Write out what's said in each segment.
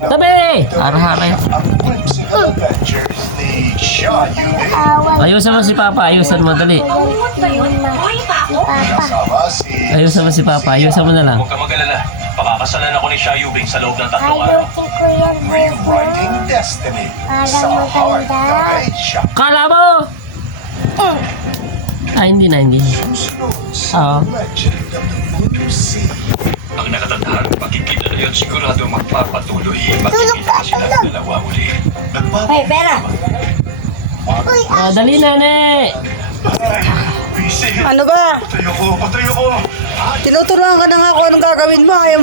Tabi! Hara-hara. Ayusan mo si Papa. Ayusan mo. Dali. Ayusan mo si Papa. Ayusan mo na lang. Huwag ka mag-alala. Pakakasalan ako ni Xia Yubing sa loob ng 3 araw. Ayusin ko yan, business. Para maganda. Kala mo! Hindi na, hindi. Oo. Ang nakatandaan, makikita na yun sigurado magpapatuloy. Makikita na sila ng dalawa muli. Hey, pera! Uy, Dali na, ne! Ano ba? Patayo ko! Patayo ko! Tinuturuan ka na nga kung anong gagawin mo. Ayaw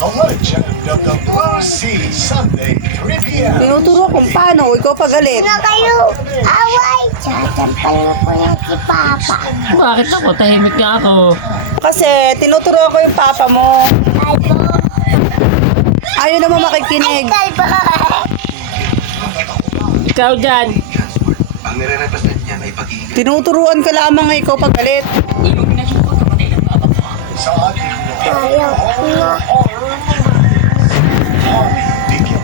The Legend of the Blue Sea, Sunday, 3 p.m. tinuturo kung paano. Ikaw pagalit. na kayo! Away! Sasampal mo po yan si Papa. Bakit ako? Tahimik nga ako. Kasi tinuturuan ko yung papa mo. Kalbo! Ayaw naman Ay, makikinig. kalbo! Ikaw dyan. Ang nire-represent niya ay pag-ibig. Tinuturuan ka lamang ikaw pagalit. Sa ating Ayaw na.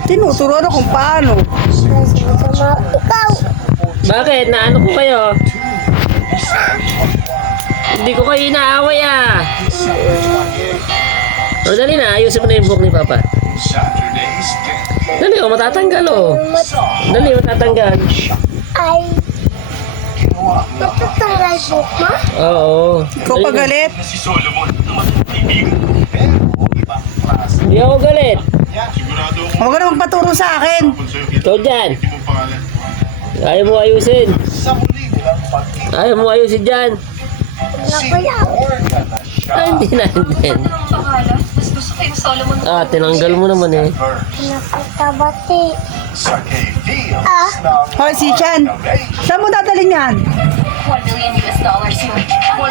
Tinuturuan ako kung paano. Sama ikaw! Bakit? Naano ko kayo? Hindi ko kayo inaaway ah. Dali na. Ayusin mo na yung buhok ni Papa. Saturdays, Dali, matatanggal Dali, matatanggal. Ay! Matutanggal po mo? Oo. Ikaw Dali na. pagalit. Si Solomon, ang matutibig. ibang klase. Hindi ako galit. Sigurado ako Huwag ka na magpaturo sa akin. sa'yo Ikaw dyan. mong pangalan. Ayaw mo ayusin. Sa muli nilang pagkita, Ayaw mo ayusin dyan. Wala ko yan. Orga na siya. Hindi na, hindi. Mas gusto ko yung Solomon. Tinanggal mo naman eh. Nakakabati. Sa KVLs Ah. ng Hoy, si Chan. Saan mo dadalhin yan? $1 million yun. $1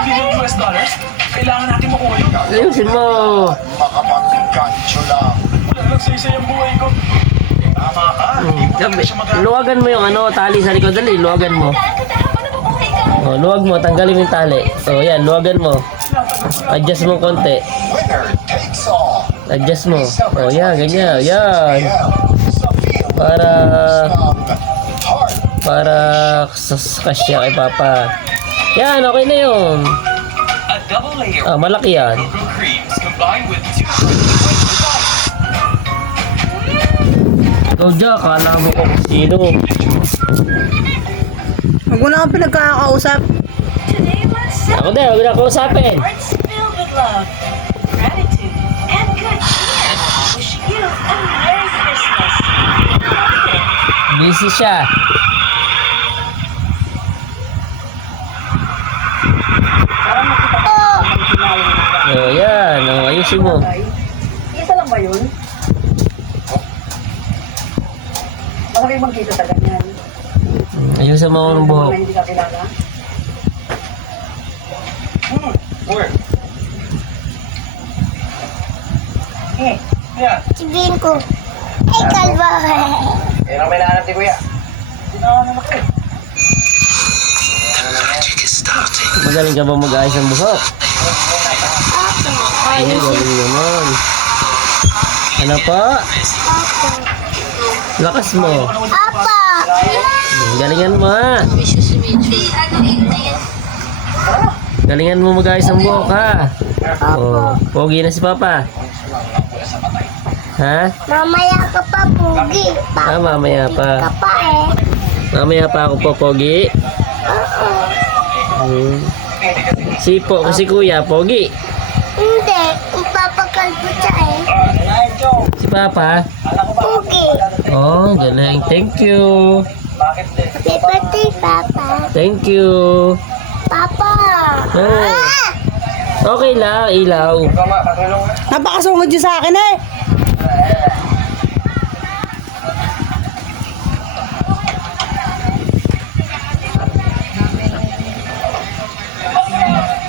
million? Kailangan natin makuha yun. Ayusin mo. makapaggancho lang. Wala lang sa yung buhay ko. Tama ka. Luwagan mo yung tali sa likod. Dali, luwagan mo. Luwag mo, tanggalin mo yung tali. Yan, luwagan mo. Adjust mo konti. Winner takes all. Adjust mo. Yan, ganyan. Yan. Sa field Para ng heart. kasya kay Papa. Yan, okay na yun. A double layer Malaki yan. cocoa creams combined with 2 Ikaw dyan, kala mo kung sino. Huwag mo na kang pinagkakausap. Ako din, huwag na kausapin. Hearts filled with love, gratitude, and good cheer. Wish you a Merry Christmas. Busy siya. Yan. Ayusin mo. Isa lang ba yun? Baka kayo magkita sa ganyan. Ayusin mo ang buhok. Hindi ka kilala. Where? Eh, Yeah. Sabihin ko. Ay, kalbo! Yan ang may nahanap ni Kuya. Magaling ka ba mag-ayos ng buhok? Ay, galing naman. Ano pa? Lakas mo. Apa! Galingan mo ha. Galingan mo mag-ayos ng buhok ha. Pogi na si Papa. Ha? Mamaya ka pa, Pugi. Mamaya Ka pa. pa eh. Mamaya pa ako po, Pogi. Si Kuya, Pogi. Hindi. Ipapakalbo siya eh. Si Papa. Pugi. Oh, galing. Thank you. Happy birthday, Papa. Thank you. Papa! Oh. Ah! Okay lang, ilaw. napakasungod yun sa akin eh.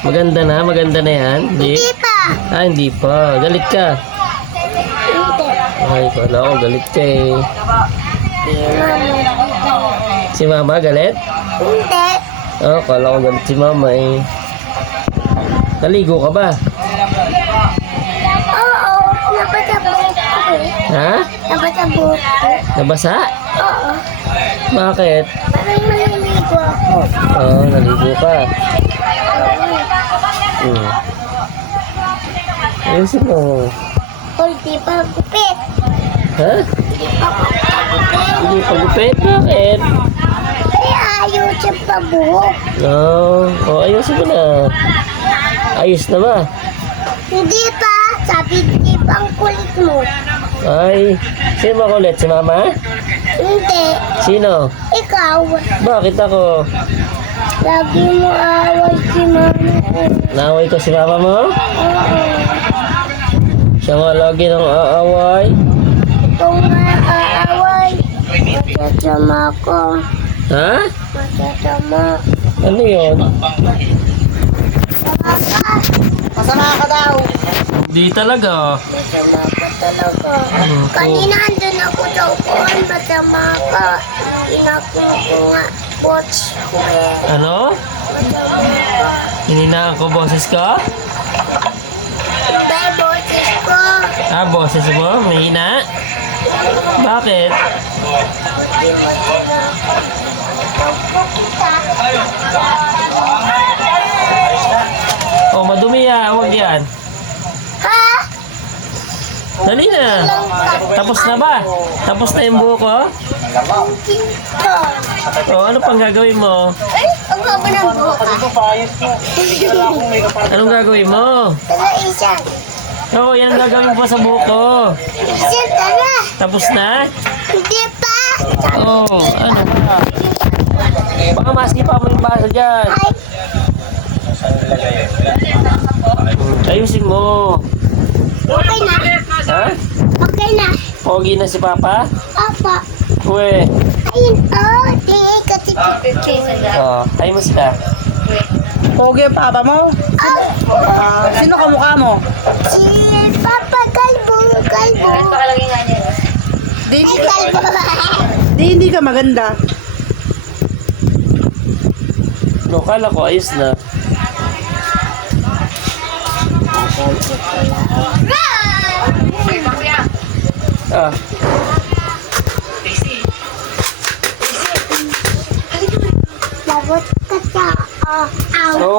Maganda na yan. Hindi? Hindi pa. Hindi pa. Galit ka. Hindi. Ay, kala ko galit ka eh. Si Mama galit? Hindi. Kala ko galit si Mama eh. Naligo ka ba? Oo. Napasabay ko eh. Ha? buhok ko. Nabasa? Oo. Bakit? Parang maliligo ako. Oo, naligo ka. Ayusin mo. Hoy, di pa gupit. Ha? Di pa gupit. Hindi pa gupit? Bakit? Kaya ayaw siya pa buhok. No. O, ayusin mo na. Ayos na ba? Hindi pa. Sabi, di pa ang kulit mo. Ay, sino makulit? Si mama? Hindi. Sino? Ikaw. Bakit ako? Lagi mo away si mama ko. Naaway ko si mama mo? Oo. Siya nga lagi nang aaway. Ikaw nga aaway. Masasama ko. Ha? Masasama. Ano yun? Sama ka. Masama ka daw. Hindi talaga. Masama ka talaga. Kanina andun ako sa upuan. Masama ka. Pinakong ko nga. Watch ko eh. Ano? Hininaan ko boses ko? Bye, boses ko. Ah, boses mo? Mahina? Bakit? Hindi mo sila. Pagpukita. Oh, madumi yan. Huwag yan. Ha? Dali na. Tapos na ba? Tapos na yung buhok ko? Dito. Oh, ano pang gagawin mo? Ay, ang haba ng buhok ka. Anong gagawin mo? Tara, isa. Oo, yan ang gagawin mo sa buhok ko. Isa, tara. Tapos na? Hindi pa. Oo, ano ba? Baka masipa mo yung baso dyan. Ay, Ayusin mo. okay na. Ha? Okay na. Pogi na si Papa? Apa. Uwe. Ayun, oh. Di, kasi Oh, ayun mo sila. Pogi ang papa mo? Sino kamukha mo? si Papa Kalbo. Kalbo. Di, Ay, Kalbo. hindi ka maganda. No, kala ko ayos na. Ah, Labot ka sa, so,